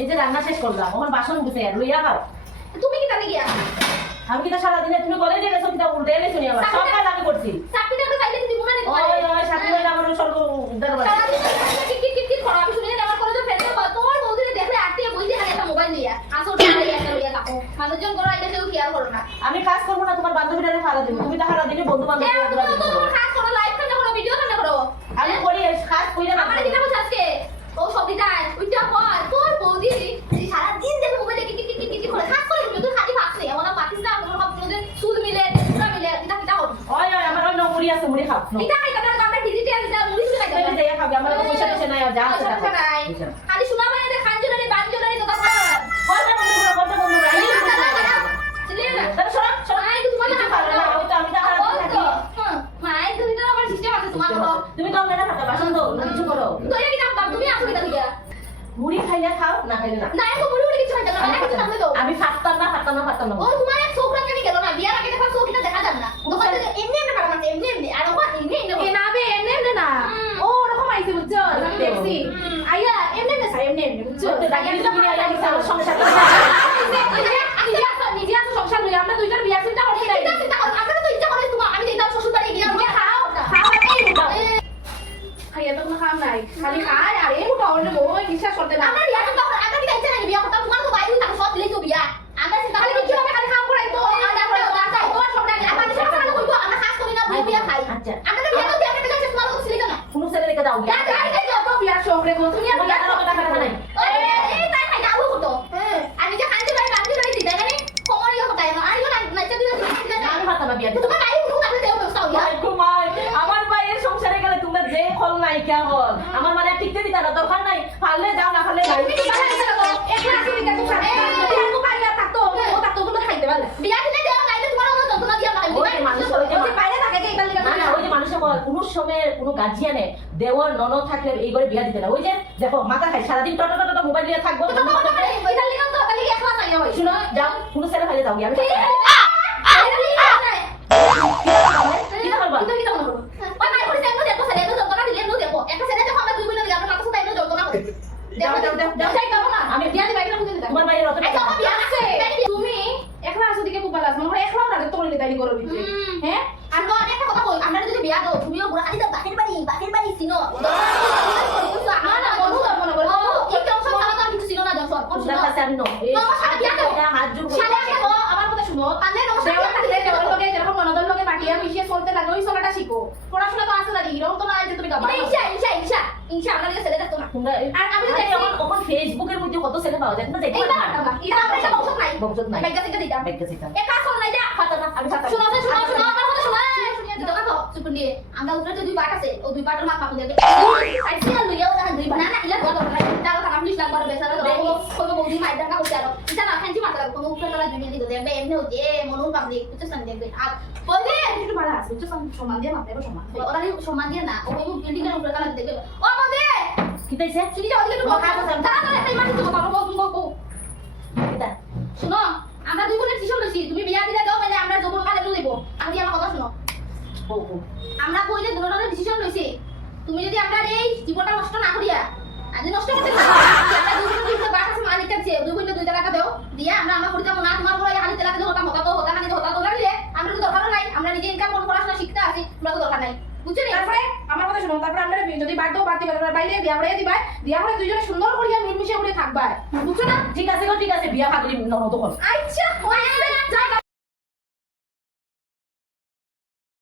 এই যে রান্না শেষ করলাম এখন বাসন গুছে লইয়া খাও তুমি কি তাতে গিয়া আমি কি সারা দিনে তুমি কলেজে গেছো কিটা উল্টে এলে শুনি আমার সব কাজ আমি করছি চাকরিটা তো খাইলে দিব না ওই ওই সাথে হইলে আমার সর্ব দরবার সারা দিন কি করো আমি শুনি আমার কলেজে ফেলে তোমার বউদিরে দেখলে আটকে বই দিয়ে একটা মোবাইল নিয়া আসো টাকা একটা লইয়া থাকো মানুষজন করো এটা কেউ কেয়ার করো না আমি কাজ করবো না তোমার বান্ধবীটারে হারা দিব তুমি তো হারা দিনে বন্ধু বান্ধব তোমার কাজ করো লাইভ খান্না করো ভিডিও খান্না করো আমি করি কাজ কইরা আমার দিটা বসে আজকে ও সবিতায় ওইটা পর তোর বৌদি সারা দিন দেখে মোবাইলে কি করে কাজ করে তুমি তো খালি ভাবছে এমন পাতিস না তোমার ভাবছে সুদ মিলে পুরা মিলে এটা কিটা হল ওই ওই আমার ওই নমুরি আছে মুড়ি খাও এটা খাই কাটা আমরা ডিজিটাল এটা মুড়ি শুনে খাই তুমি দেয়া খাবে আমার পয়সা টয়সা নাই যা আছে টাকা খালি শোনা মানে দে খানজুলারি বানজুলারি তো কথা কয়টা বন্ধু চিনি না তাহলে সরা সরা আই তোমার না পারো না আমি তো হারা দিন থাকি মাই তুমি তো আবার সিস্টেম আছে তোমার বলো তুমি তো মেলা খাতা বাসন তো কিছু করো তো এটা কি দাম তুমি আসো কিটা দিয়া মুড়ি খাইলে খাও না খাইলে না না এখন মুড়ি মুড়ি কিছু হয় না না কিছু না আমি ফাটতাম না ও তোমার এক চোখ রাখতে গেল না বিয়ার আগে দেখা চোখটা দেখা যাবে না দোকান থেকে এমনি এমনি পারো না এমনি আর ওখানে এমনি না বে এমনি না ও ওরকম আইছে বুঝছো আমি দেখছি আইয়া এমনি না স্যার এমনি বুঝছো তো দাগি তুমি আইয়া কি সংসার নিজে আসো সংসার লই আমরা দুইটার বিয়া চিন্তা করছি না আমরা তো ইচ্ছা করে তোমার আমি দেখলাম শ্বশুর বাড়ি গিয়ে তুমি খাও খাও খাইয়া তো কোনো কাম নাই খালি খায় আর এই মোটা হলে বই বিশ্বাস করতে না আমরা বিয়া করতে আমরা কি ইচ্ছা নাই বিয়া করতে তোমার তো বাইরে থাকে সব দিলেই তো বিয়া আমরা চিন্তা খালি কি হবে খালি কাম করাই তো আমরা তোমার সব নাই আমরা সব কথা কইবো আমরা কাজ করি না বিয়া খাই আচ্ছা আমরা তো বিয়া করতে আমরা কাছে তোমার তো ছিল না কোন ছেলে রেখে দাও না যাই যাই তো বিয়ার শখ রে তুমি আর বিয়া টাকা নাই এই তাই খাই যাবো কত আমি যে খাইতে পারি বান্ধি বাড়ি দিতে জানি সময় ইয়ে হতাই না আর ইয়ে না নাচা দিলে আমি হাতাম বিয়া তোমার গাড়ি উঠু তাহলে দেও ব্যবস্থা হইয়া আমার ভাইয়ের সংসারে গেলে তোমরা যে ফল নাই কে হল আমার মানে টিকতে দিতা না দরকার নাই পারলে যাও না পারলে নাই তুমি কি বাড়ি দিতে লাগো একলা আসি দিকে তো সাথে তো পাইয়া থাকতো ও থাকতো গুলো খাইতে পারলে বিয়া দিলে দেও নাইলে তোমার ওই যন্ত্রণা দিয়া নাই ওই যে মানুষ ওই যে বাইরে থাকে কি এবার না না ওই যে মানুষের কোনো সময় কোনো গার্জিয়ানে দেওয়ার ননদ থাকলে এই করে বিয়া দিতে না ওই যে দেখো মাথা খাই সারাদিন টট মোবাইল নিয়ে থাকবো তো তোমার মানে ওইটা লিগাম তো তাহলে একলা চাইয়া হই শুনো যাও কোনো ছেলে ফাইলে যাও আমি কিটা করবা কিটা কিটা করবা ওই মাই করে সেমনো দেখো সেলে যন্ত্রণা দিলে নো দেখো একটা সেলে দেখো আমরা দুই বোন দিলাম মাথা সাথে এমনো যন্ত্রণা করে দেখো দেখো যাই করো না আমি বিয়া দিবা কিটা বুঝে দিতাম তোমার ভাইয়ের অত আচ্ছা বিয়া আছে তুমি একলা আসো দিকে খুব ভালো আছো আমরা একলাও না তো করে তাই করো ভিতরে হ্যাঁ আর নো আমি একটা কথা কই আমরা যদি বিয়া দাও তুমিও বুড়া খালি দাও বাকের বাড়ি চিনো না না বন্ধু ধর্ম না বলো এই কেউ সব সারা দাও কিছু চিনো না জনসন কোন তোমরা কাছে আমি নো এই হাত জোর করে শালে আসো আমার কথা শুনো পারলে দেওয়ার থাকলে দেওয়ার লগে যেরকম মনদল লগে পাটিয়া মিশিয়ে চলতে লাগে ওই চলাটা শিখো পড়াশোনা তো আছে না এরকম তো না যে তুমি গাবা ইনশা আমরা লিগে ছেলে দেখতো না তোমরা আর আমি আরে এখন ফেসবুকের মধ্যে কত ছেলে পাওয়া যায় না দেখো এইটা পারতাম না এটা আমরা এটা বংশ নাই বংশত নাই ব্যাগটা থেকে দিতাম ব্যাগটা দিতাম এ কাজ করো না এটা ফাটা না আমি ফাটা শুনো আমার কথা শুনো দিতো না তো চুপ নিয়ে আমরা উপরে যে দুই পাট আছে ও দুই পাটের মাপ মাপ দেবে আর সিয়া লইয়াও না দুই না না ইলা বড় না তার কথা আপনি ইসলাম করে বেচারা কইবো বৌদি মাইদা না করতে আরো এটা না খানজি মাথা লাগবে কোনো উপরে তলা দুই মিনিট দিতে দেবে এমনি হচ্ছে মনুর পাবলিক কিছু সান দেখবে আর বলে একটু ভালো আছে একটু সমান দিয়ে মাপতে সমান ওরা সমান দিয়ে না ও বিল্ডিং এর উপরে তলা দেখবে ও বৌদি কি তাইছে চিনি যাও দিকে বকা আছে তাড়াতাড়ি একটা মাটি তো কথা বলবো কিটা শুনো আমরা দুই বোনের ডিসিশন লইছি তুমি বিয়া দিলে দাও মানে আমরা যৌবন কালে লইব আমি আমার কথা শুনো ও আমরা কইলে দুজনের ডিসিশন লইছি তুমি যদি আমরা এই জীবনটা নষ্ট না করিয়া আজ নষ্ট করতে চাও আমরা দুই বোনের দুইটা বাট আছে মালিক আছে দুই বোনের 2 টাকা দাও দিয়া আমরা করি যাব না তোমার বড় হালি টাকা দাও হতা মানে হতা তো লাগলে আমরা তো দরকার নাই আমরা নিজে ইনকাম করব পড়াশোনা শিখতে আছি আমরা তো দরকার নাই বুঝছো নি তারপরে আমার কথা শুনো তারপরে আমরা যদি বাদ দাও বাদ দিবা বাইরে বিয়া করে দিবা দিয়া করে দুইজনে সুন্দর করিয়া মিলমিশে করে থাকবা বুঝছো না ঠিক আছে গো ঠিক আছে বিয়া খাগরি ননদ হল আচ্ছা